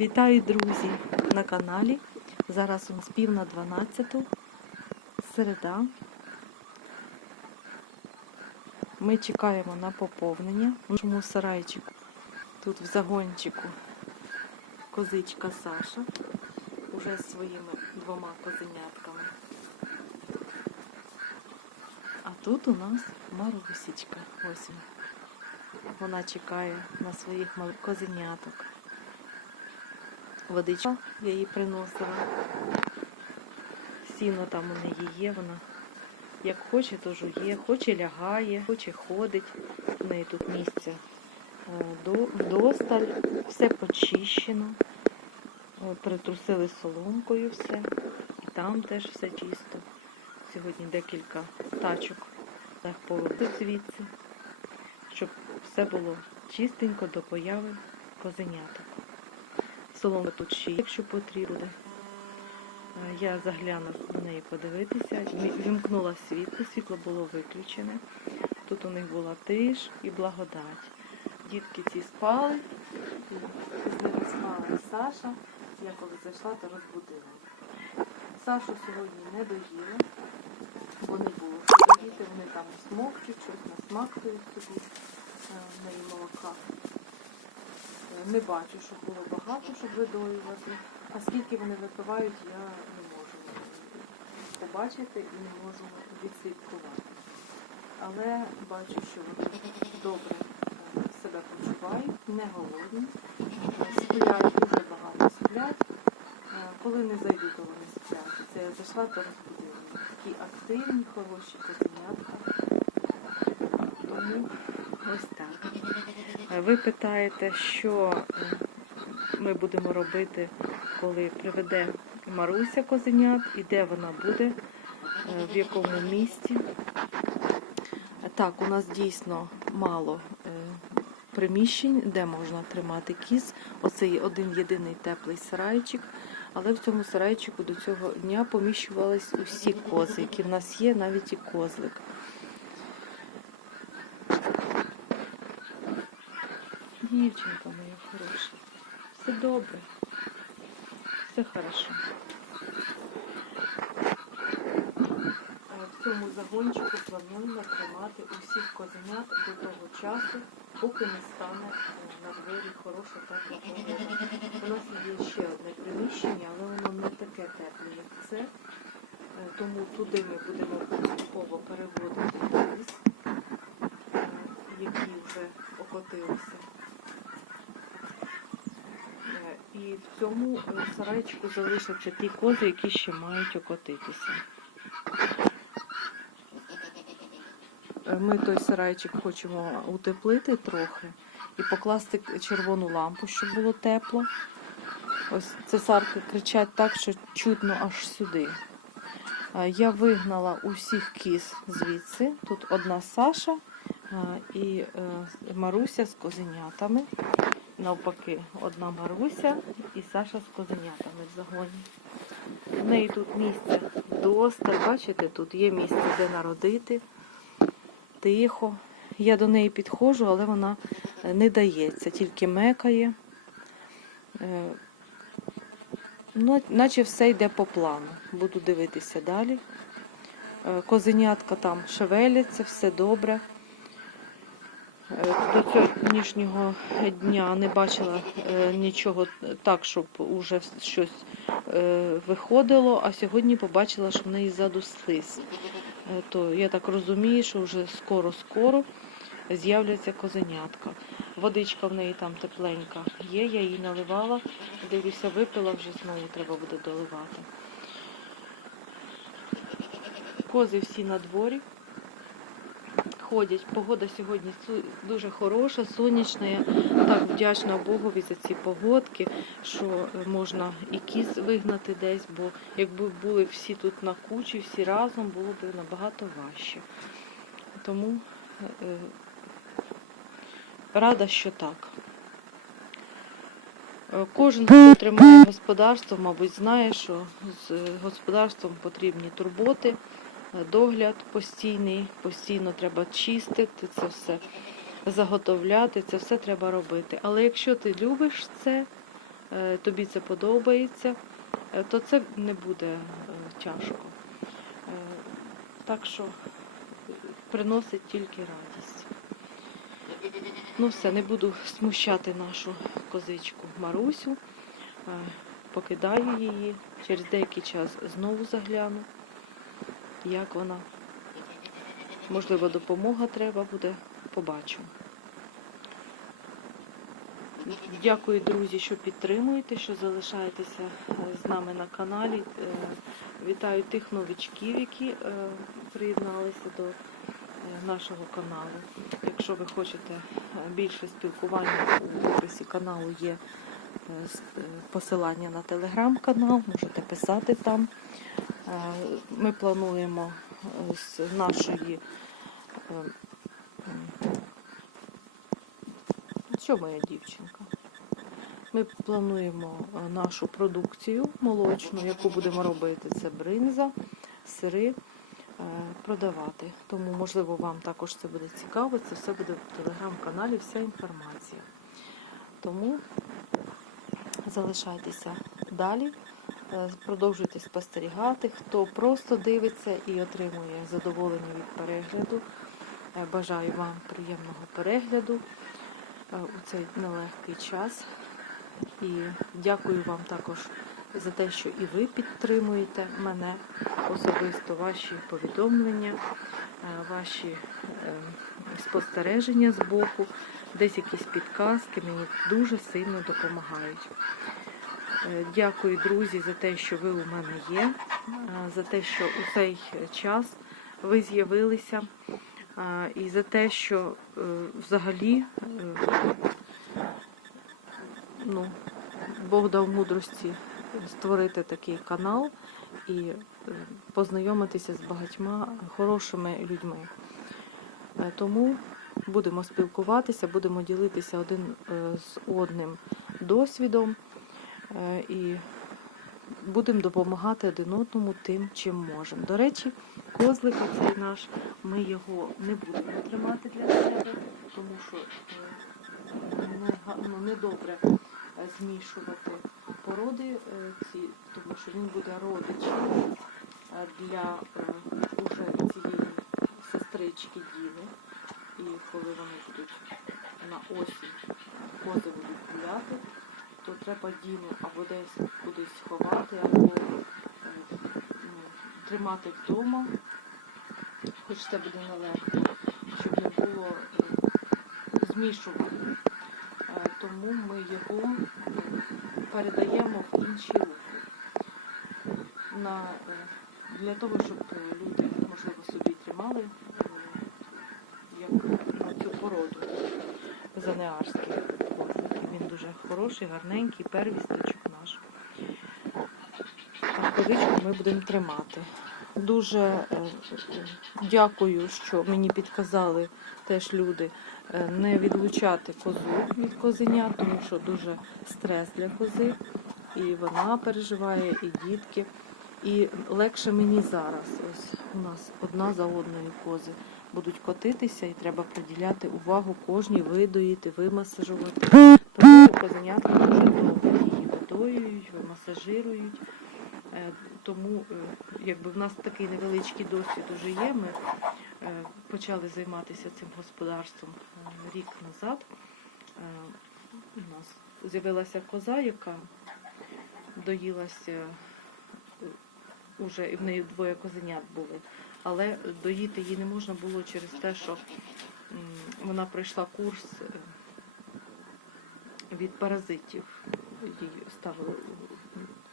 Вітаю, друзі, на каналі. Зараз у нас пів на 12, середа. Ми чекаємо на поповнення. В нашому сарайчику, тут в загончику, козичка Саша, уже з своїми двома козенятками. А тут у нас Марусічка. Ось вона. Вона чекає на своїх козеняток. Водичка я їй приносила. Сіно там у неї є, вона як хоче, то жує, хоче лягає, хоче ходить. У неї тут місця е, до- вдосталь, все почищено. Е, Притрусили соломкою все. І там теж все чисто. Сьогодні декілька тачок легповодив звідси, щоб все було чистенько до появи козеняток. Соломи тут ще є, якщо потрібно. Е, Я заглянула на неї подивитися, вімкнула світло, світло було виключене. Тут у них була тиш і благодать. Дітки ці спали, з ними спала Саша. Я коли зайшла, то розбудила. Сашу сьогодні не доїла, бо не було доїти, вони там смокчуть, щось насмактують собі е, в неї молока. Не бачу, щоб було багато, щоб видоювати. А скільки вони випивають, я не можу побачити і не можу відслідкувати. Але бачу, що вони добре е, себе почувають, не голодні, сплять, дуже багато сплять. Е, Коли не зайду, то вони сплять. Це я зайшла, то розбудила. Такі активні, хороші козенятка. Тому ось так. Е, Ви питаєте, що ми будемо робити, коли приведе Маруся козенят і де вона буде, е, в якому місті. Е, Так, у нас дійсно мало приміщень, де можна тримати кіз. Оце є один єдиний теплий сарайчик. Але в цьому сарайчику до цього дня поміщувались усі кози, які в нас є, навіть і козлик. Дівчинка моя хороша. Все добре. Все хорошо. В цьому загончику плануємо тримати усіх козенят до того часу, поки не стане е, на дворі хороша тепла погода. У нас є ще одне приміщення, але воно не таке тепле, як це. Е, Тому туди ми будемо поступово переводити кіз, е, які вже окотилися. І в цьому е, сарайчику залишаться ті кози, які ще мають окотитися. Е, Ми той сарайчик хочемо утеплити трохи і покласти червону лампу, щоб було тепло. Ось цесарки кричать так, що чутно аж сюди. Е, Я вигнала усіх кіз звідси. Тут одна Саша і Маруся з козенятами. Навпаки, одна Маруся і Саша з козенятами в загоні. В неї тут місце досталь. Бачите, тут є місце, де народити. Тихо. Я до неї підходжу, але вона е, не дається, тільки мекає. Ну, наче все йде по плану. Буду дивитися далі. Е, Козенятка там шевеляться, все добре. Е, До сьогоднішнього дня не бачила е, нічого так, щоб уже щось е, виходило, а сьогодні побачила, що в неї ззаду слиз. То я так розумію, що вже скоро-скоро з'являться козенятка. Водичка в неї там тепленька є, я її наливала. Дивлюся, випила, вже знову треба буде доливати. Кози всі на дворі. Ходять. Погода сьогодні дуже хороша, сонячна. Я так вдячна Богові за ці погодки, що е, можна і кіз вигнати десь, бо якби були всі тут на кучі, всі разом, було б набагато важче. Тому е, е, рада, що так. Кожен, хто тримає господарство, мабуть, знає, що з господарством потрібні турботи, догляд постійний, постійно треба чистити це все, заготовляти, це все треба робити. Але якщо ти любиш це, е, тобі це подобається, е, то це не буде е, тяжко. Так що приносить тільки радість. Ну все, не буду смущати нашу козичку Марусю. Покидаю її. Через деякий час знову загляну, як вона. Можливо, допомога треба буде, побачу. Дякую, друзі, що підтримуєте, що залишаєтеся е, з нами на каналі. Е, Вітаю тих новичків, які е, приєдналися до нашого каналу. Якщо ви хочете більше спілкування, у описі каналу є посилання на телеграм-канал, можете писати там. Е, Ми плануємо е, з нашої. е, Що моя дівчинка? Ми плануємо нашу продукцію молочну, яку будемо робити. Це бринза, сири продавати. Тому, можливо, вам також це буде цікаво. Це все буде в телеграм-каналі, вся інформація. Тому залишайтеся далі, продовжуйте спостерігати. Хто просто дивиться і отримує задоволення від перегляду. Е, Бажаю вам приємного перегляду е, у цей нелегкий час. І дякую вам також за те, що і ви підтримуєте мене особисто, ваші повідомлення, е, ваші е, спостереження з боку, десь якісь підказки мені дуже сильно допомагають. Е, Дякую, друзі, за те, що ви у мене є, е, за те, що у цей час ви з'явилися, е, і за те, що взагалі ну, Бог дав мудрості створити такий канал і познайомитися з багатьма хорошими людьми. Тому будемо спілкуватися, будемо ділитися один з одним досвідом і будемо допомагати один одному тим, чим можемо. До речі, козлик цей наш, ми його не будемо тримати для себе, тому що е, ну, недобре е, змішувати породи е, ці, тому що він буде родич е, для е, уже цієї сестрички Діни. І коли вони будуть на осінь кози будуть гуляти, то треба Діну або десь кудись ховати, або е, ну, тримати вдома, хоч це буде нелегко, щоб не було е, змішування. Е, Тому ми його передаємо в інші руки. На, для того, щоб люди, можливо, собі тримали як на цю породу занеарський козлик. Він дуже хороший, гарненький, первісточок наш. А козичку ми будемо тримати. Дуже е, дякую, що мені підказали теж люди е, не відлучати козу від козеня, тому що дуже стрес для кози. І вона переживає, і дітки. І легше мені зараз. Ось у нас одна за одною кози будуть котитися, і треба приділяти увагу кожній, видоїти, вимасажувати. Що дуже добре її видоюють, вимасажирують. Е, Тому, е, якби в нас такий невеличкий досвід уже є, ми е, почали займатися цим господарством рік назад. У нас з'явилася коза, яка доїлася уже, і в неї двоє козенят були. Але доїти її не можна було через те, що вона пройшла курс від паразитів. Їй ставили,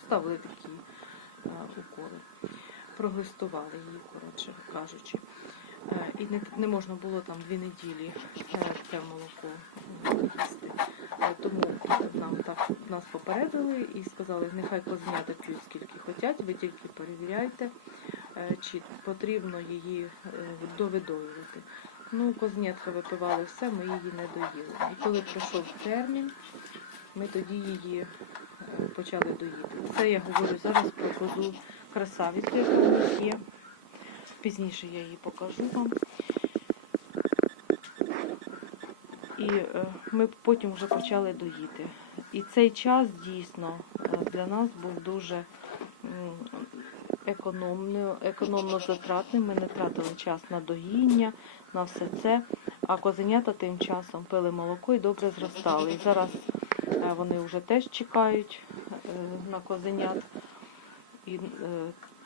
ставили такі е, уколи. Проглистували її, коротше кажучи. Е, І не, не можна було там дві неділі е, те молоко е, їсти. Тому нам так нас попередили і сказали, нехай козенята п'ють скільки хочуть, ви тільки перевіряйте, чи потрібно її довидоювати. Ну, козенятка випивали все, ми її не доїли. І коли прийшов термін, ми тоді її е, почали доїти. Це я говорю зараз про козу красавицю, яка у нас є. Пізніше я її покажу вам. І е, ми потім вже почали доїти. І цей час дійсно е, для нас був дуже економно затратним. Ми не тратили час на доїння, на все це. А козенята тим часом пили молоко і добре зростали. І зараз вони вже теж чекають е, на козенят. І е,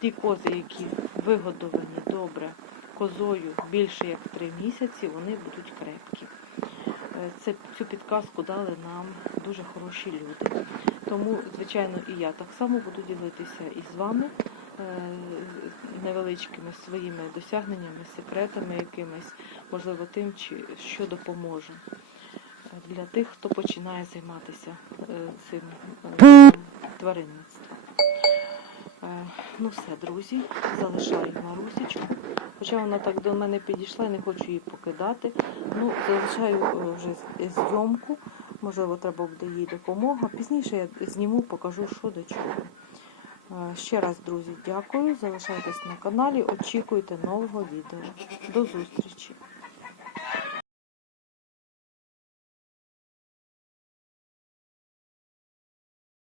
ті кози, які вигодовані добре козою більше як три місяці, вони будуть крепкі. Е, Це, цю підказку дали нам дуже хороші люди. Тому, звичайно, і я так само буду ділитися і з вами е, невеличкими своїми досягненнями, секретами якимись, можливо, тим, що допоможе е, для тих, хто починає займатися е, цим е, тваринництвом. Е, Ну все, друзі, залишаю Марусечку. Хоча вона так до мене підійшла, я не хочу її покидати. Ну, залишаю вже зйомку. Можливо, треба буде їй допомога. Пізніше я зніму, покажу, що до чого. Ще раз, друзі, дякую. Залишайтесь на каналі, очікуйте нового відео. До зустрічі!